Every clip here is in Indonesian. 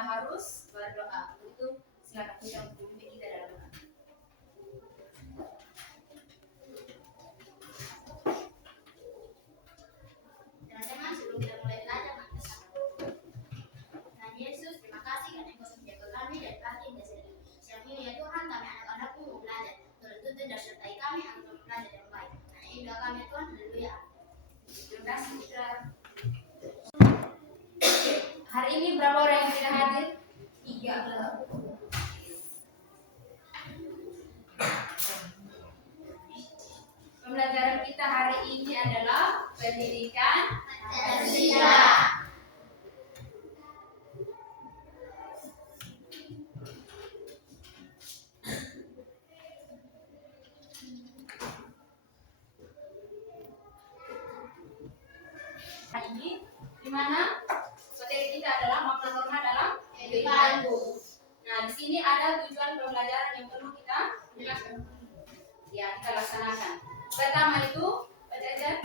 kita harus berdoa. Itu silakan kita memimpin kita dalam doa. Teman-teman, sebelum kita mulai belajar Matius 1, Tuhan Yesus, terima kasih karena Engkau sudah menjaga kami dari pagi hingga siang. Siang ini ya Tuhan, kami anak-anakmu mau belajar. Turut tuntun dan sertai kami agar kami belajar yang baik. Hanya ini doa kami Tuhan, haleluya. Terima kasih Putra. Hari ini berapa orang yang tidak hadir? 3. Pembelajaran kita hari ini adalah pendidikan Pancasila. Hari ini di mana materi kita adalah makna norma dalam Kehidupanku. Nah, di sini ada tujuan pembelajaran yang perlu kita laksanakan. Pertama itu, baca aja.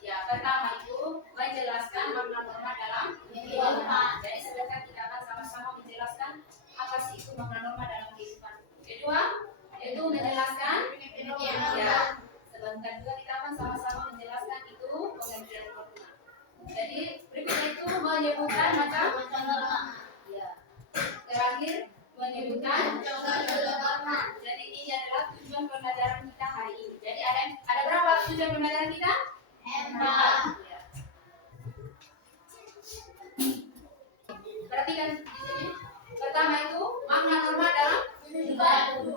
Ya, pertama itu menjelaskan makna norma dalam kehidupan. Jadi sebentar kita akan sama-sama menjelaskan apa sih itu makna norma dalam kehidupan. Kedua, yaitu menjelaskan ya. Sebentar juga kita akan sama-sama menjelaskan itu pengertian norma. Jadi berikutnya itu menyebutkan macam norma. Ya. Terakhir menyebutkan norma. Jadi ini adalah tujuan pembelajaran kita hari ini. Jadi ada berapa tujuan pembelajaran kita? 4. Ya. Perhatikan di sini. Pertama itu makna norma dalam Kehidupan.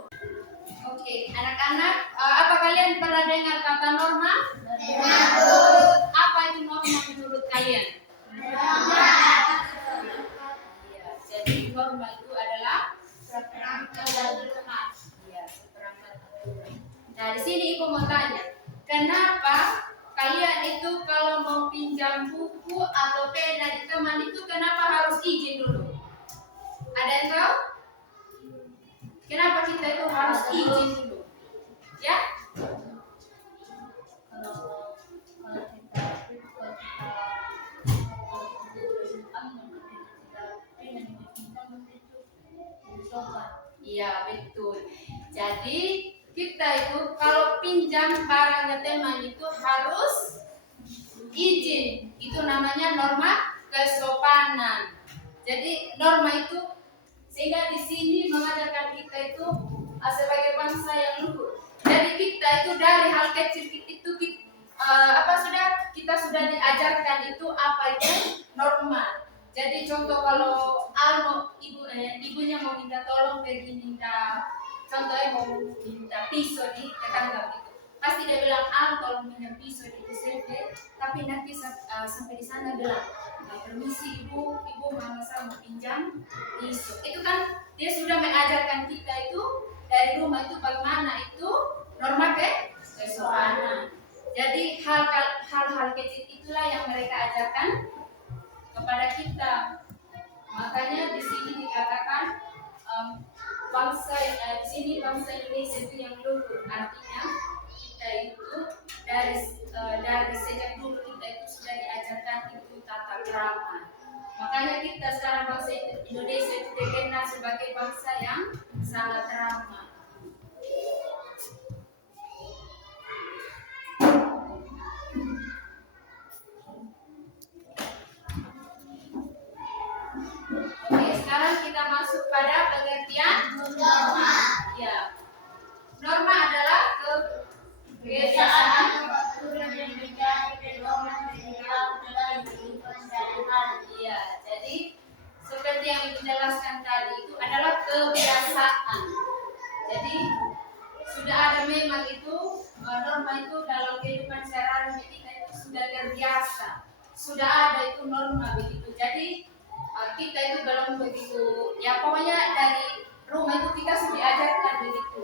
Oke, anak-anak, apa kalian pernah dengar kata norma? Apa itu norma menurut kalian? Ya, jadi norma itu adalah Seperangkat aturan. ya, seperangkat aturan. Nah, di sini Ibu mau tanya, kenapa kalian itu kalau mau pinjam buku atau pena di teman itu kenapa harus izin dulu? Ada yang tahu? Kenapa kita itu harus izin dulu? Ya? Iya, betul. Jadi kita itu kalau pinjam barang ke teman itu harus izin. Itu namanya norma kesopanan. Jadi norma itu sehingga di sini mengajarkan kita itu sebagai bangsa yang luhur. Jadi kita itu dari hal kecil itu kita sudah diajarkan itu apa itu norma. Jadi contoh kalau ibunya mau minta tolong pergi minta contohnya mau minta pisau di tetangga gitu. Pasti dia bilang tolong pinjam pisau di TCP, tapi nanti sampai di sana bilang permisi ibu mama saya mau pinjam pisau. Itu kan dia sudah mengajarkan kita itu dari rumah itu bagaimana itu norma kesopanan. Jadi hal-hal kecil itulah yang mereka ajarkan kepada kita. Makanya di sini dikatakan di sini bangsa Indonesia itu yang luhur. Artinya kita itu dari sejak dulu kita itu sudah diajarkan itu tata krama. Makanya kita sekarang bangsa Indonesia itu dikenal sebagai bangsa yang sangat ramah. Oke, sekarang kita masuk pada pengertian Norma. ya. Norma adalah kebiasaan. Aturan yang menjadi pedoman perilaku dalam kehidupan sehari-hari. Iya, jadi seperti yang Ibu jelaskan tadi itu adalah kebiasaan. Jadi sudah ada memang itu norma itu dalam kehidupan sehari-hari kita itu sudah terbiasa. Sudah ada itu norma begitu. Jadi kita itu dalam begitu ya pokoknya dari rumah itu kita sudah diajarkan begitu.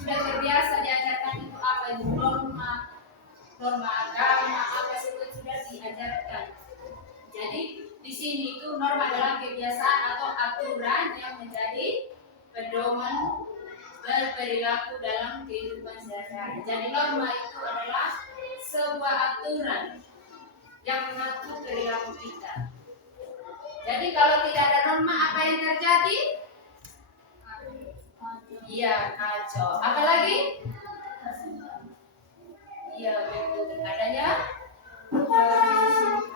Sudah terbiasa diajarkan itu apa itu norma agama apa semua sudah diajarkan. Jadi di sini itu norma adalah kebiasaan atau aturan yang menjadi pedoman berperilaku dalam kehidupan sehari-hari. Jadi norma itu adalah sebuah aturan yang mengatur perilaku kita. Jadi kalau tidak ada norma apa yang terjadi? Iya, kacau. Apalagi? Iya, betul. Adanya perselisihan.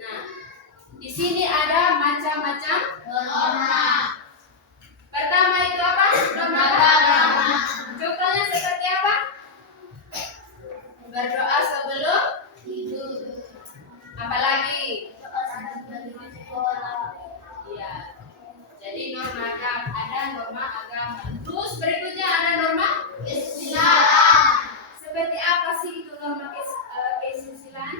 Nah, di sini ada macam-macam norma. Pertama itu apa? Norma agama. Contohnya seperti apa? Berdoa sebelum Tidur. apalagi? Sekolah. Iya. Jadi norma agama, ada norma agama. Terus berikutnya ada norma Kesusilaan. Seperti apa sih itu norma kesusilaan?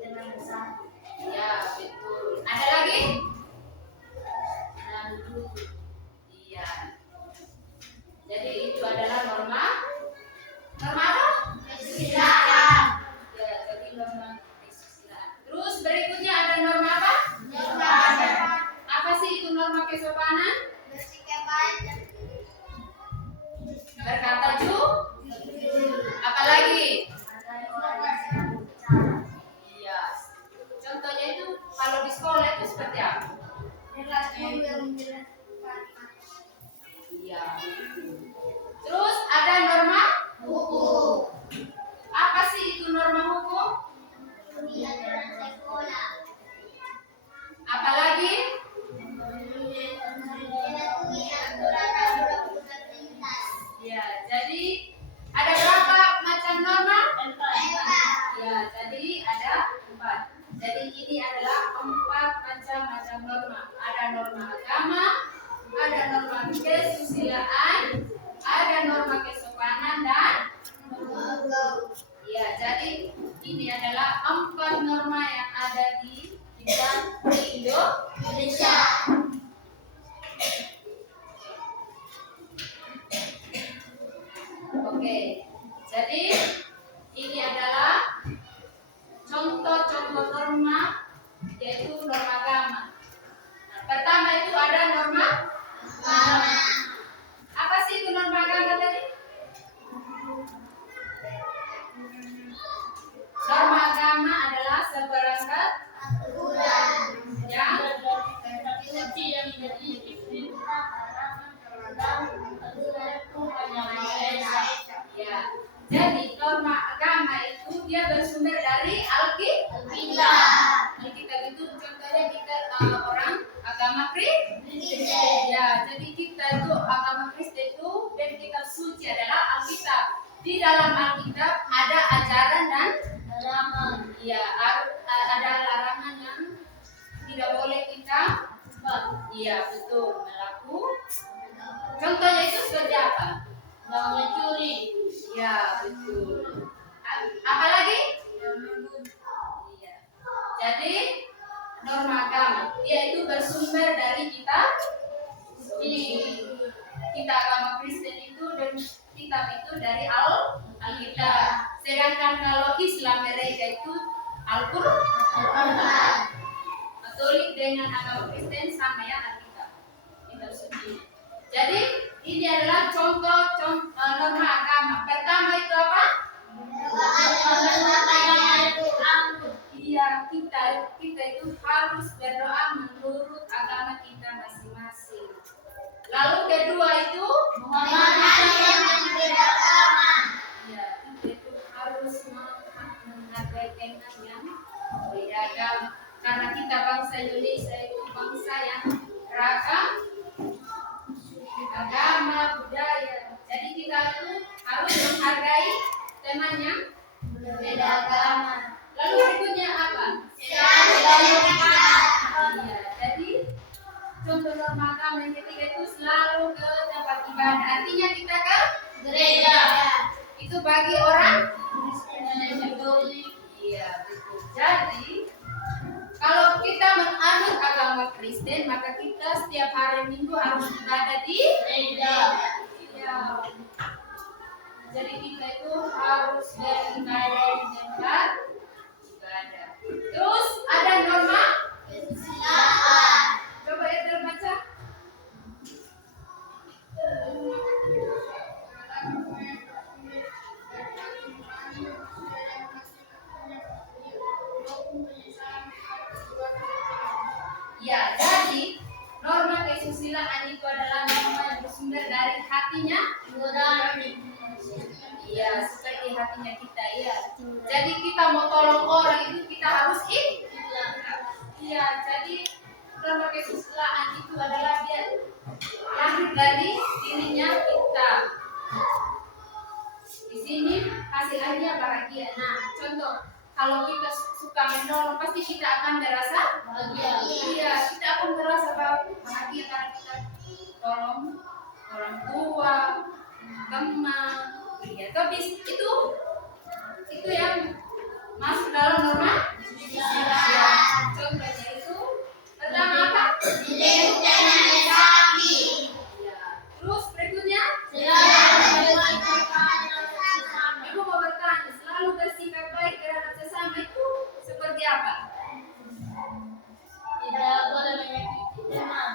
Teman bersama. Ya, betul. Ada lagi? Lalu Iya. Jadi itu adalah norma apa? kesusilaan. Ya, jadi norma kesusilaan. Terus berikutnya ada norma apa? Norma Apa sih itu norma kesopanan? bersikap baik dan Berkata apalagi? menghargai orang yang sedang berbicara. Iya. Contohnya itu kalau di sekolah itu seperti apa? Relasi yang menjelaskan Iya. Terus ada norma hukum. apa sih itu norma hukum? Di aturan sekolah. Apalagi? Mematuhi aturan-aturan pusat lintas. Ya, jadi ada berapa macam norma? Empat. Ya, jadi ada 4. Jadi ini adalah 4 macam norma. Ada norma agama, ada norma kesusilaan, ada norma kesopanan dan ya, jadi ini adalah 4 norma yang ada di kita Indonesia. Oke, jadi ini adalah contoh-contoh norma, yaitu norma agama. Nah, pertama itu ada norma Agama. apa sih itu norma agama tadi? Norma agama adalah seperangkat Aturan. yang Kunci yang menjadi perintah, larangan, terhadap aturan Tuhan yang Maha Esa. ya. Jadi norma agama itu dia bersumber dari Alkitab. Alkitab itu contohnya kita orang agama Kristen. Ya, jadi kita itu agama Kristen itu dan kitab suci adalah Alkitab. Di dalam Alkitab ada ajaran dan Larangan. ya ada larangan yang tidak boleh kita buat. Iya, betul. Contohnya itu seperti apa? Jangan mencuri. Ya, betul. Apalagi? Iya. Jadi norma agama dia itu bersumber dari kitab suci. Kita agama Kristen itu dan kitab itu dari Alkitab. Sedangkan kalau Islam mereka itu Al-Qur'an. Katolik dengan agama Kristen sama ya Alkitab. Kitab suci. Jadi ini adalah contoh norma agama. Pertama itu apa? Iya, kita itu harus berdoa menurut agama kita masing-masing. Lalu kedua itu ya, kita itu harus menghargai Tuhan yang beda agama. Karena kita bangsa Indonesia itu bangsa yang beragam agama, budaya. Jadi kita itu harus menghargai teman yang Berbeda agama. Lalu berikutnya apa? Iya, jadi contoh norma agama yang ketiga itu selalu ke tempat ibadah. Artinya kita ke Gereja. itu bagi orang. Kristen dan Katolik. Iya, betul. Jadi kalau kita menganut agama Kristen, maka kita setiap hari Minggu harus ibadah di Gereja. Iya. Jadi kita itu harus beribadah di tempat ibadah. Terus ada norma. Kesusilaan. Coba ya terbaca. hatinya nurani. Iya, seperti hatinya kita ya. Jadi kita mau tolong orang itu kita harus iya, jadi norma kesusilaan itu adalah dia lahir dari dirinya kita. Di sini hasilnya bahagia. Nah, contoh kalau kita suka menolong pasti kita akan merasa bahagia. Iya, kita akan merasa bahagia karena kita tolong orang tua, teman. Iya, tapi itu yang masuk dalam norma. Ya, contohnya itu pertama apa? Ya, terus berikutnya Ibu mau bertanya, selalu bersikap baik terhadap sesama itu seperti apa? Tidak boleh menyakiti teman.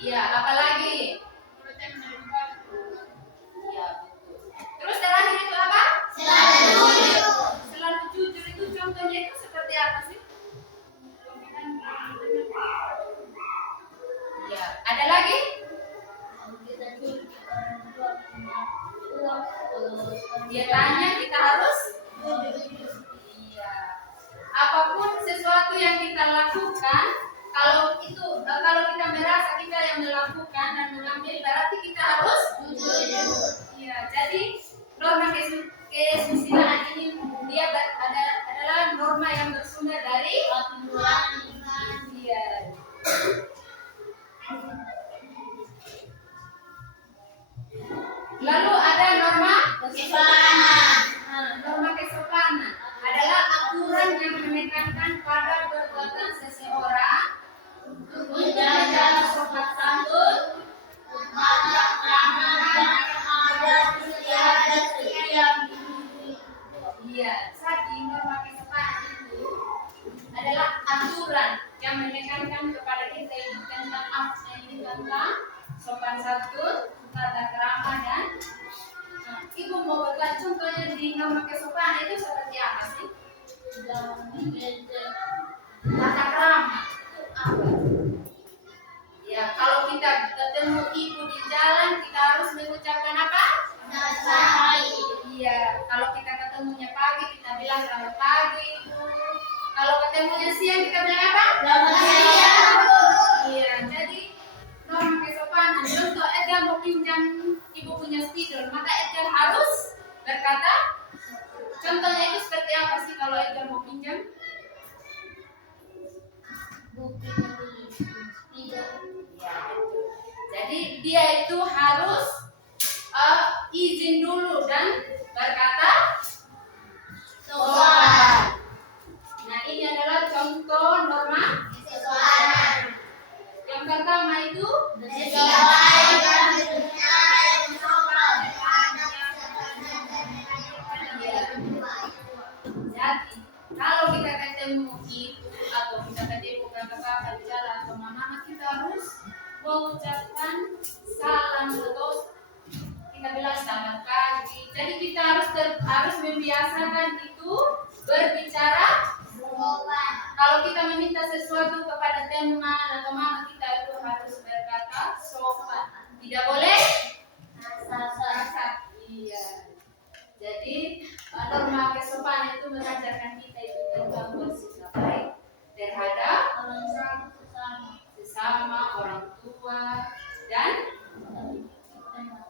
Iya, apalagi? Iya, betul. Terus terakhir itu apa? Selalu jujur itu contohnya itu seperti apa sih? Iya, ada lagi? Kita jujur orang tua punya uang, Dia tanya kita harus iya. Apapun sesuatu yang kita lakukan, kalau kita merasa kita yang melakukan dan mengambil, berarti kita harus iya. Jadi norma kesusilaan ini dia adalah norma yang bersumber dari iya. Lalu ada norma kesopanan. Norma kesopanan adalah aturan yang menekankan pada perbuatan seseorang untuk menjaga sopan santun, menjaga keamanan, dan setiap iya, jadi norma kesopanan itu adalah aturan yang menekankan kepada kita itu tentang apa ini tentang sopan santun, tata krama dan Ibu mau bertanya contohnya di norma kesopanan itu seperti apa sih? Tata krama itu apa? Ya, kalau kita ketemu ibu di jalan kita harus mengucapkan apa? Iya, kalau kita ketemunya pagi kita bilang selamat pagi ibu. Kalau ketemunya siang kita bilang apa? Selamat siang. Iya, jadi norma kesopanan. Contoh Edgar mau pinjam ibu punya spidol, maka Edgar harus berkata. Contohnya itu seperti apa sih kalau Edgar mau pinjam? Ya, jadi dia itu harus izin dulu dan berkata sopan. Nah, ini adalah contoh norma kesopanan. Yang pertama itu jadi kalau kita ketemu ibu atau kita ketemu kakak-kakak di jalan atau mama, kita harus mengucapkan salam atau kita bilang selamat pagi. Jadi kita harus membiasakan itu berbicara sopan. Kalau kita meminta sesuatu kepada teman atau mama, kita itu harus berkata sopan. Tidak boleh kasar. Iya. Jadi norma kesopanan itu mengajarkan kita itu tentang bersikap baik terhadap sesama orang tua dan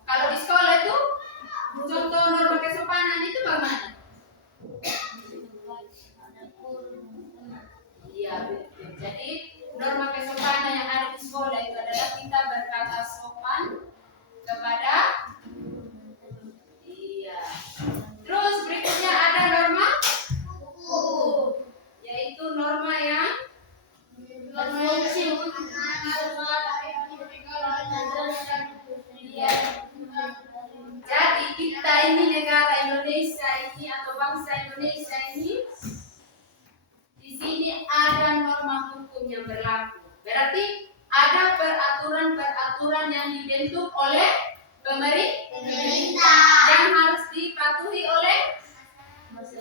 kalau di sekolah itu contoh norma kesopanan itu bagaimana? Iya betul. Jadi norma kesopanan yang ada di sekolah itu adalah kita berkata sopan kepada iya. Terus berikutnya ada norma hukum, yaitu norma yang iya. Jadi kita ini negara Indonesia ini atau bangsa Indonesia ini di sini ada norma hukum yang berlaku. Berarti ada peraturan yang dibentuk oleh pemerintah yang harus dipatuhi oleh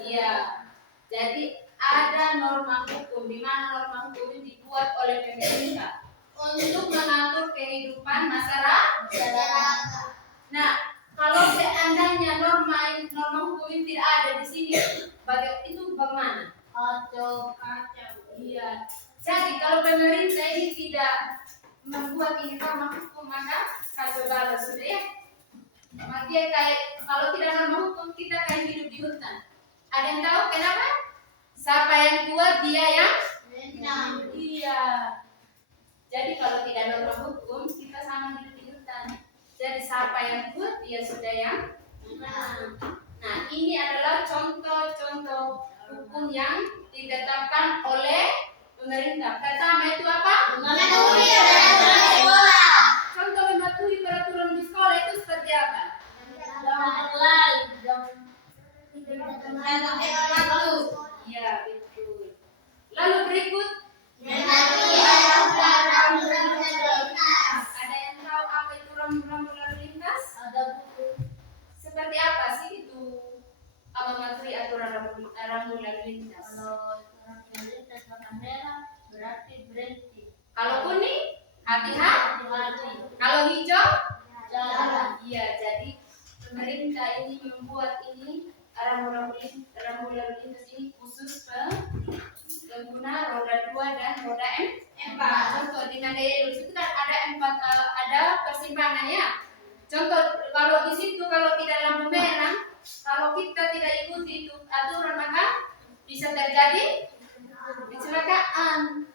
iya. Jadi ada norma hukum di mana norma hukum itu dibuat oleh pemerintah untuk mengatur kehidupan masyarakat. Nah, itu tidak ada di sini, itu bagaimana? Kacau. Iya. Jadi kalau pemerintah ini tidak membuat ini norma hukum, maka kacau balau sudah ya. Maka dia kayak kalau tidak norma hukum kita kayak hidup di hutan. Ada yang tahu kenapa? Siapa yang kuat dia yang menang. Iya. Jadi kalau tidak norma hukum kita sama hidup di hutan. Jadi siapa yang kuat dia sudah yang menang. Nah ini adalah contoh-contoh hukum yang ditetapkan oleh pemerintah. Pertama itu apa? Mematuhi peraturan sekolah. Contoh mematuhi peraturan di sekolah itu seperti apa? Iya betul. Lalu berikut Mematuhi aturan lalu lintas. ada yang tahu apa itu rambu-rambu lalu lintas? Ada buku. Seperti apa sih itu mematuhi aturan rambu lalu lintas? Kalau lalu lintas warna merah berarti berhenti. Kalau kuning hati-hati. Hati-hati. Kalau hijau Jalan. iya, jadi pemerintah ini membuat ini rambu lalu lintas ini khusus pengguna roda 2 dan roda 4. Contoh di Mandailing di situ kan ada 4 ada persimpangannya. Contoh kalau di situ kalau tidak lampu merah, kalau kita tidak ikuti itu aturan maka bisa terjadi kecelakaan.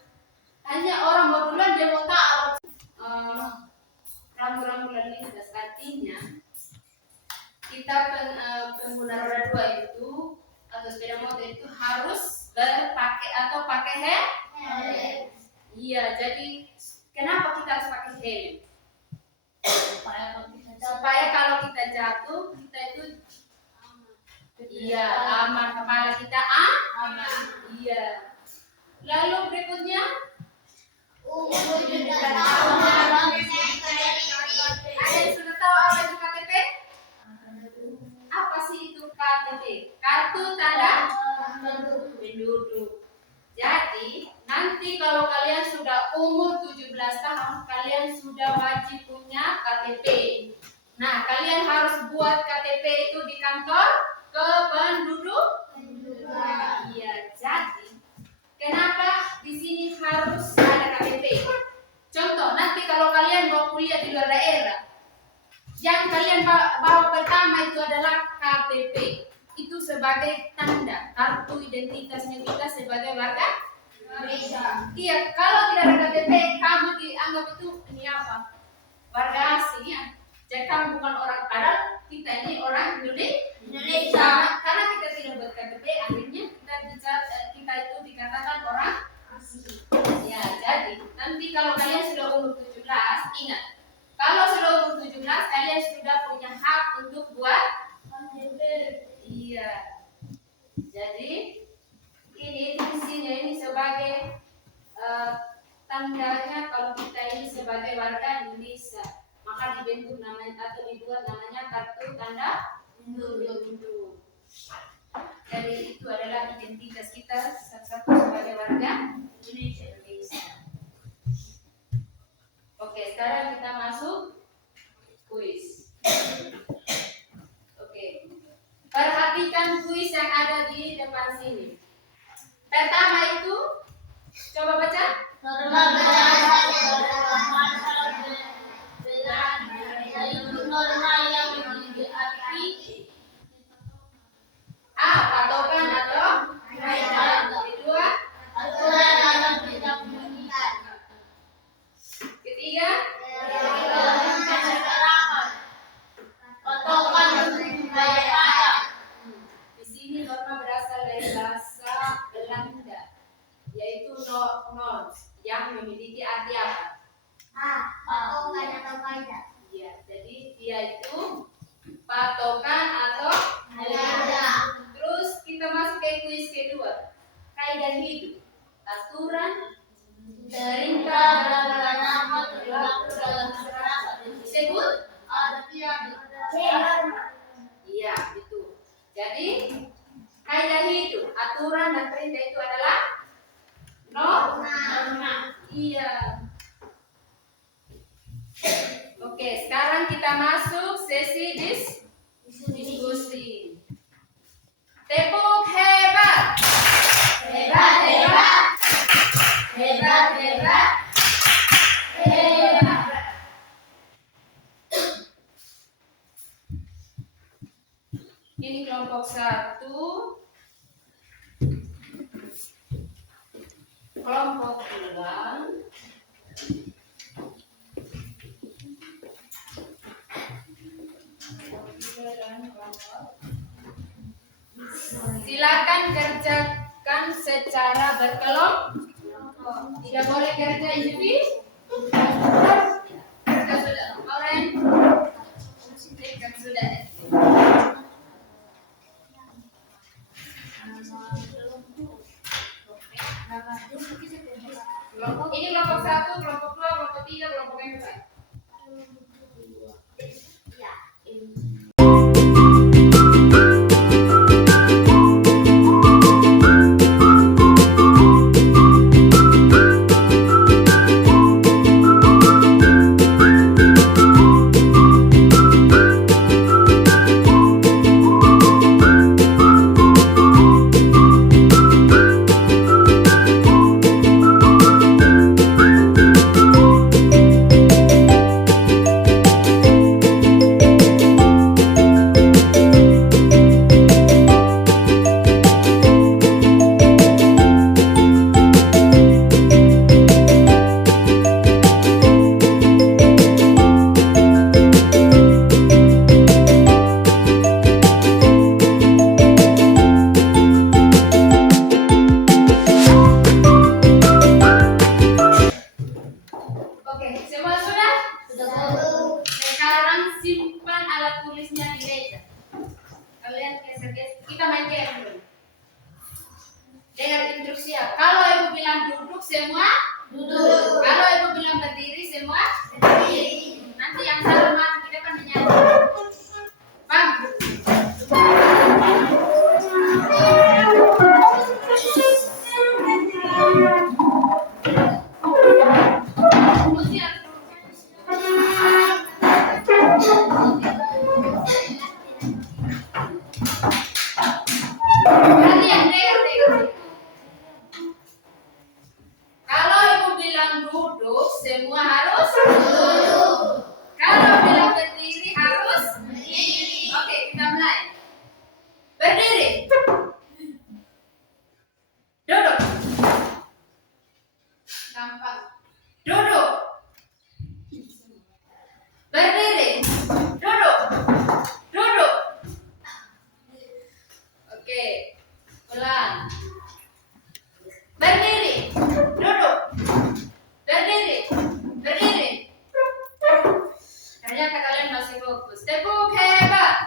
Hanya orang mau duluan dia mau tahu rambu-rambu lalu lintas artinya kita pengguna roda 2 itu atau sepeda motor itu harus berpakai atau pakai helm. Iya, jadi kenapa kita harus pakai helm? Supaya kalau kita jatuh kita itu iya aman, kepala kita aman. Iya. Lalu berikutnya Umur juga tahun. tahun. Ada yang sudah tahu apa itu KTP? Apa sih itu KTP? Kartu tanda penduduk. Jadi nanti kalau kalian sudah umur 17 tahun, kalian sudah wajib punya KTP. Nah, kalian harus buat KTP itu di kantor kependudukan. Iya, jadi kenapa di sini harus ada KTP? Contoh, nanti kalau kalian mau kuliah di luar daerah, yang kalian bawa pertama itu adalah KTP. Itu sebagai tanda kartu identitasnya kita sebagai warga Indonesia. Iya, kalau tidak ada KTP, kamu dianggap itu ini apa? Warga asing ya. Jadi kamu bukan orang, padahal kita ini orang Indonesia. Karena kita tidak buat KTP, akhirnya kita itu dikatakan orang asing. Ya, jadi nanti kalau kalian sudah umur 17, ingat, kalau sudah umur 17 kalian sudah punya hak untuk buat KTP. Iya. Jadi ini fungsinya ini sebagai tandanya kalau kita ini sebagai warga Indonesia. Maka dibentuk namanya atau dibuat namanya kartu tanda penduduk. Jadi itu adalah identitas kita satu-satu sebagai warga Indonesia. Oke, sekarang kita masuk kuis. Oke, perhatikan kuis yang ada di depan sini. Pertama itu, coba baca. A. Patokan atau kaitan. Kedua. Ketiga. Di sini norma berasal dari bahasa Belanda, yaitu norms yang memiliki arti apa? Iya, jadi dia itu patokan atau terus kita masuk ke kuis kedua, kaidah hidup, aturan, perintah beragama berlaku dalam masyarakat disebut iya itu. Jadi kaidah hidup, aturan dan perintah itu adalah norma. Iya. Oke, sekarang kita masuk sesi diskusi. Ini kelompok 1. Kelompok 2. Silakan kerjakan secara berkelompok. Tidak boleh kerja individu. Kerja sudah. Orang kan sudah. Ini kelompok 1, kelompok 2, kelompok 3, kelompok yang berapa? Oke, semua sudah? Sekarang simpan alat tulisnya di meja. Kalian geser-geser. Kita main game dulu. Dengar instruksi ya. Kalau ibu bilang duduk, semua duduk. Kalau ibu bilang berdiri, semua berdiri. Nanti yang salah mati kita kan menyanyi. Bang. Kalau ibu bilang duduk, semua harus duduk. Kalau bilang berdiri, harus berdiri. Oke, kita mulai. Berdiri. Duduk. Gampang. Duduk. Berdiri. Duduk. Duduk. Oke. Ulang. Berdiri. Duduk. Berdiri. Berdiri. Ternyata kalian masih fokus. Tepuk hebat.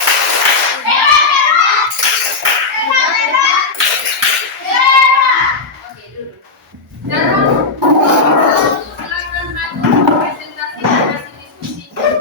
Oke, duduk. Sekarang silakan maju presentasi dan hasil diskusinya.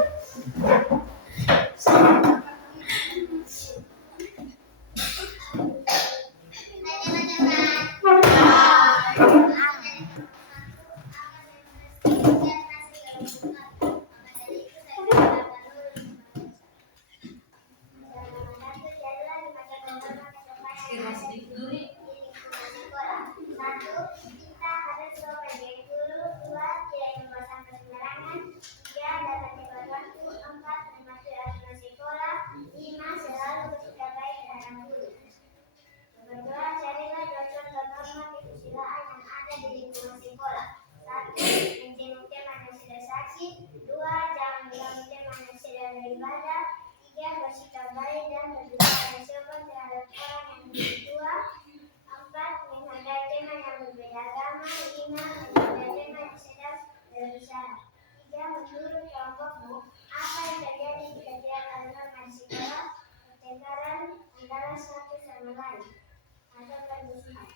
Bersikap baik dan berbicara sopan terhadap orang yang lebih tua. 4. Menghargai teman yang berbeda agama. 5. Menghargai teman yang sedang berbicara. 3. Menurut kelompokmu, apa yang terjadi ketika norma di sekolah? Pertengkaran antara satu sama lain atau permusuhan.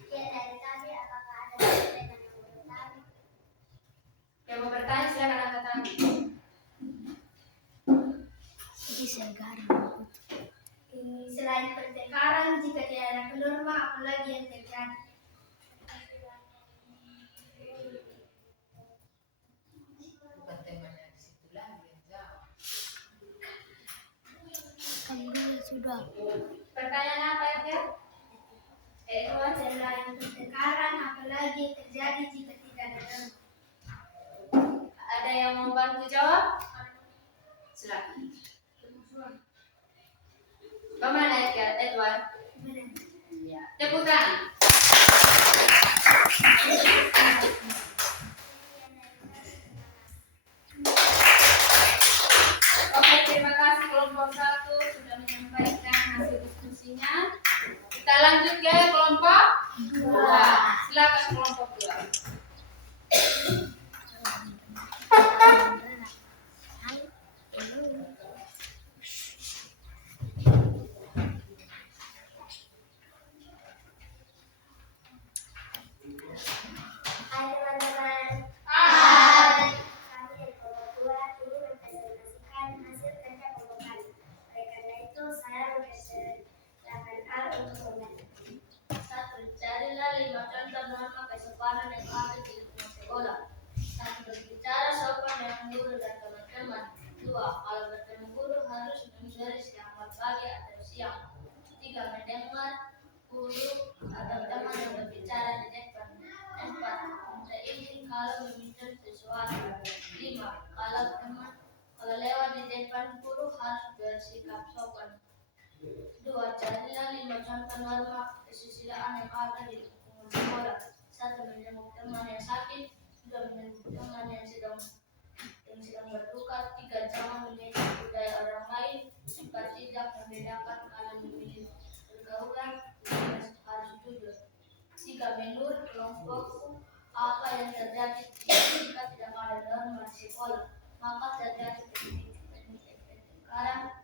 Sekian dari kami, apakah ada pertanyaan yang bertanya? Yang mau bertanya silakan angkat tangan. Selain pertengkaran, jika tidak ada norma, apalagi yang terjadi? Bukan temanya di situ lagi yang jawab. Sudah. Pertanyaan apa ya? Selain pertengkaran, apalagi yang terjadi jika tidak ada norma? Ada yang mau bantu jawab? Silakan. Bagaimana ya, Edward? Benar. Ya. Tepuk tangan. Oke, terima kasih kelompok 1 sudah menyampaikan hasil diskusinya. Kita lanjut ke kelompok 2. Silakan kelompok 2. Hai teman-teman. Hai. Kami dari kelompok 2 ingin mempresentasikan hasil kerja kelompok kami. Oleh karena itu, saya mempresentasikan hal untuk membantu. 1. Carilah 5 contoh norma kesopanan yang ada di lingkungan sekolah. 1. Berbicara sopan dengan guru dan teman-teman. 2. Kalau bertemu guru harus menghindari selamat pagi atau siang. 3. Mendengar guru atau teman yang berbicara di depan. 4. Minta izin kalau meminta sesuatu. 5. Kalau lewat di depan guru harus bersikap sopan. 2. Carilah 5 contoh norma kesusilaan yang ada di lingkungan sekolah. 1. Menjenguk teman yang sakit. 2. Menjenguk teman yang sedang berduka. 3. Jangan menyakiti budaya orang lain. 4. Tidak membedakan kalau memilih pergaulan. 5. Harus jujur. 3. Menurut kelompokku, apa yang terjadi jika tidak ada norma di sekolah, maka terjadi pertengkaran.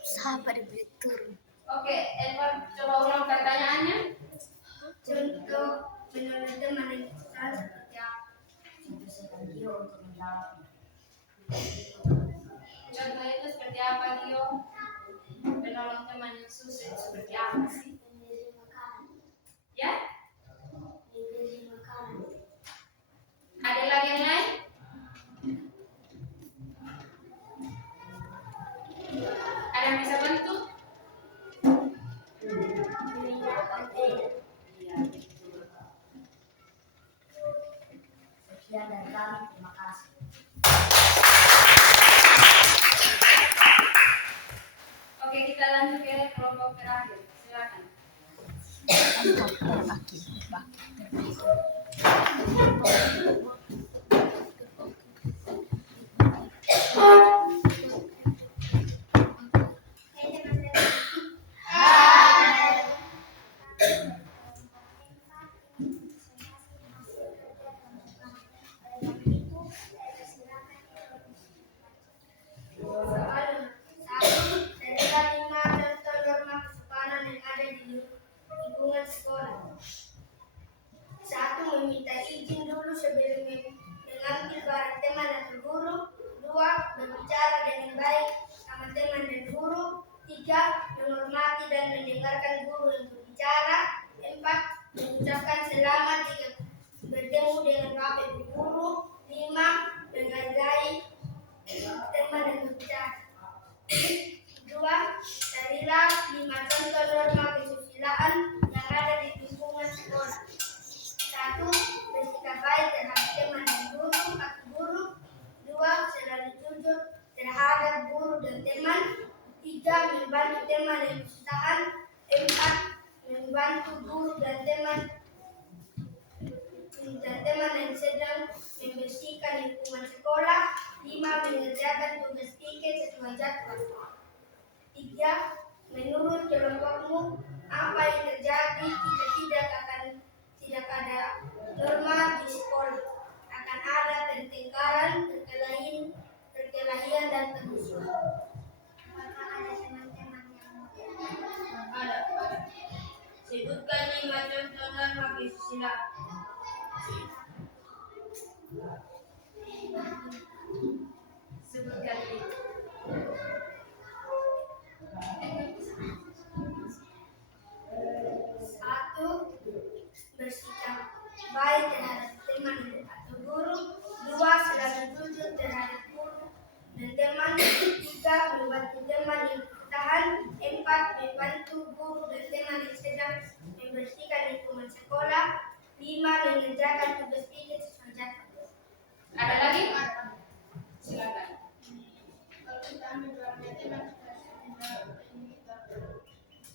Sabar betul. Oke, Edward, coba ulang pertanyaannya. Contoh menurut teman yang kesal seperti apa? Contoh itu seperti apa, Tio? Menolong teman yang susah seperti apa sih? Memberi makanan. Ya? Memberi makanan. Ada lagi yang lain? Ada yang bisa bantu? Mengingatkan tidak. Iya. Sekian dari kami. Terima kasih. Oke, kita lanjut ke kelompok terakhir. Silakan. Hai teman-teman. Hai. Satu, meminta izin dulu sebelum mengambil barang teman atau guru. 2. Berbicara dengan baik sama teman dan guru. 3. Menghormati dan mendengarkan guru yang berbicara. 4. Mengucapkan selamat jika bertemu dengan bapak ibu guru. 5. Menghargai teman yang berbicara. 2. Carilah 5 contoh norma kesusilaan yang ada di lingkungan sekolah. 1. Bersikap baik terhadap teman dan guru. 2. Selalu jujur terhadap guru dan teman. 3. Membantu teman yang kesusahan. 4. Membantu guru dan teman yang sedang membersihkan lingkungan sekolah. 5. Mengerjakan tugas pikir sesuai jadwal. 3. Menurut kelompokmu, apa yang terjadi jika tidak ada norma di sekolah? Akan ada pertengkaran, perkelahian dan permusuhan. Apakah ada teman-teman yang Ada. Sebutkan 5 contoh norma kesusilaan. Sebutkan 5. 1. Bersikap baik terhadap teman atau guru. 2. Selalu jujur terhadap guru dan teman. 3. Membantu teman yang kesusahan. 4. Membantu guru dan teman yang sedang membersihkan lingkungan sekolah. 5.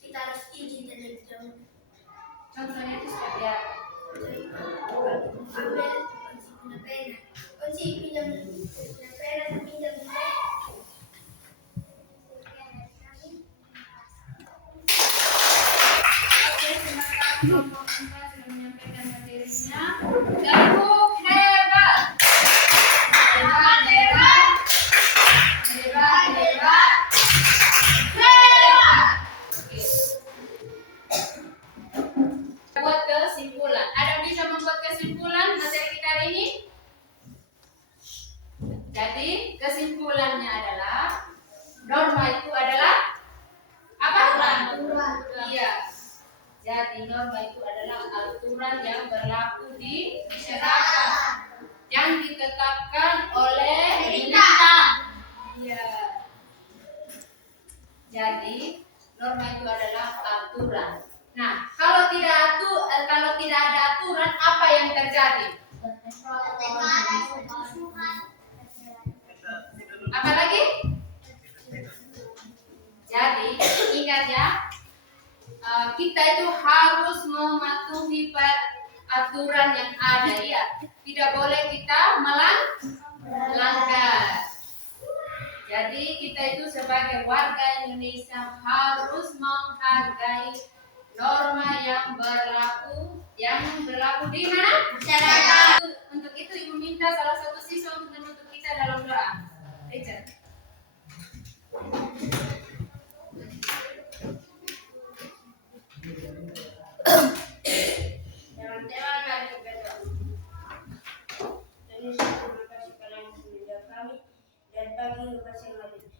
Kita harus izin terlebih dahulu. Contohnya itu seperti apa? Ambil kunci guna pena. Kunci pinjam guna pena, pinjam guna Oke, terima kasih Bapak sudah menyampaikan materinya. Tepuk hebat. Hebat, hebat. Hebat, hebat. Hebat. Oke. Buat kesimpulan. Ada yang bisa membuat kesimpulan materi kita hari ini? Jadi kesimpulannya adalah norma itu adalah apa? aturan. Iya. Jadi norma itu adalah aturan yang berlaku di masyarakat yang ditetapkan oleh Pemerintah. Iya. Jadi norma itu adalah aturan. Nah, kalau tidak ada aturan, apa yang terjadi? Apa lagi? Jadi ingat ya, kita itu harus mematuhi aturan yang ada ya. Tidak boleh kita melanggar. Jadi kita itu sebagai warga Indonesia harus menghargai norma yang berlaku di mana? Masyarakat. Untuk itu Ibu minta salah satu siswa untuk menutup kita dalam doa. Richard. Teman-teman, mari kita doa. Indonesia, terima kasih karena menjaga kami dan bagi inovasi yang ada.